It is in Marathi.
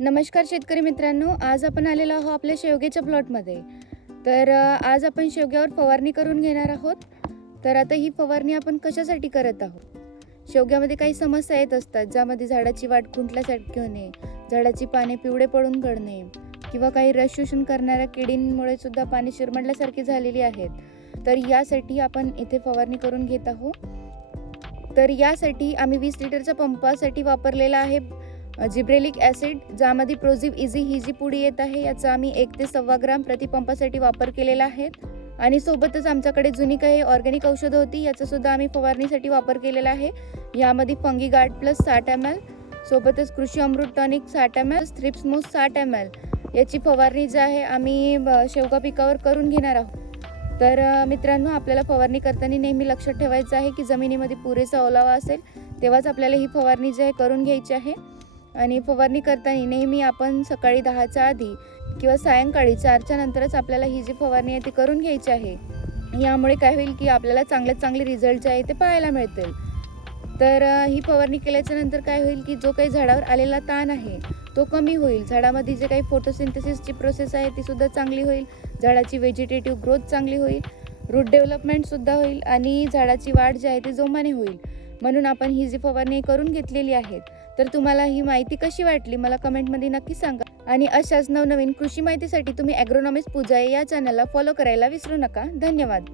नमस्कार शेतकरी मित्रांनो, आज आपण आलेलो आहोत आपल्या शेवग्याच्या प्लॉटमध्ये. आज आपण शेवग्यावर फवारणी करून घेणार आहोत. आता ही फवारणी आपण कशासाठी करत आहोत? शेवग्यामध्ये काही समस्या येत असतात, ज्यामध्ये झाडाची वाढ खुंटल्यासारखी होणे, झाडाची पाने पिवळे पडून गळणे किंवा काही रस शोषण करणाऱ्या किडींमुळे सुद्धा पाने शिरमडल्यासारखी झालेली आहेत. यासाठी आपण इथे फवारणी करून घेत आहोत. यासाठी आम्ही 20 लिटरच्या पंपासाठी वापरलेला आहे जिब्रेलिक ॲसिड, ज्यामध्ये प्रोझिव इझी ही जी पुडी येत आहे याचा आम्ही 1 ते 1.25 ग्राम प्रति पंपासाठी वापर केलेला आहे. आणि सोबतच आमच्याकडे जुनी काही ऑर्गॅनिक औषधं होती, याचा सुद्धा आम्ही फवारणीसाठी वापर केलेला आहे. यामध्ये फंगी गार्ड प्लस 60 ml, सोबतच कृषी अमृत टॉनिक 60 ml, थ्रिप्समूस 60 ml याची फवारणी जी आहे आम्ही शेवगा पिकावर करून घेणार आहोत. मित्रांनो, आपल्याला फवारणी करताना नेहमी लक्षात ठेवायचं आहे की जमिनीमध्ये पुरेसा ओलावा असेल तेव्हाच आपल्याला ही फवारणी जी आहे करून घ्यायची आहे. आणि फवारणी करताना नेहमी आपण सकाळी 10च्या आधी किंवा सायंकाळी 4च्या नंतरच आपल्याला ही जी फवारणी आहे ती करून घ्यायची आहे. यामुळे काय होईल की आपल्याला चांगल्यात चांगले रिझल्ट जे आहे ते पाहायला मिळतील. ही फवारणी केल्याच्या नंतर काय होईल की जो काही झाडावर आलेला ताण आहे तो कमी होईल. झाडामध्ये जे काही फोटोसिंथेसिसची प्रोसेस आहे ती सुद्धा चांगली होईल. झाडाची व्हेजिटेटिव्ह ग्रोथ चांगली होईल, रूट डेव्हलपमेंट सुद्धा होईल आणि झाडाची वाढ जी आहे ती जोमाने होईल. म्हणून आपण ही जी फवारणी करून घेतलेली आहे. तुम्हाला ही माहिती कशी वाटली मला कमेंटमध्ये नक्की सांगा. आणि अशाच नवनवीन कृषी माहितीसाठी तुम्ही ॲग्रोनॉमिस्ट पूजा या चॅनलला फॉलो करायला विसरू नका. धन्यवाद.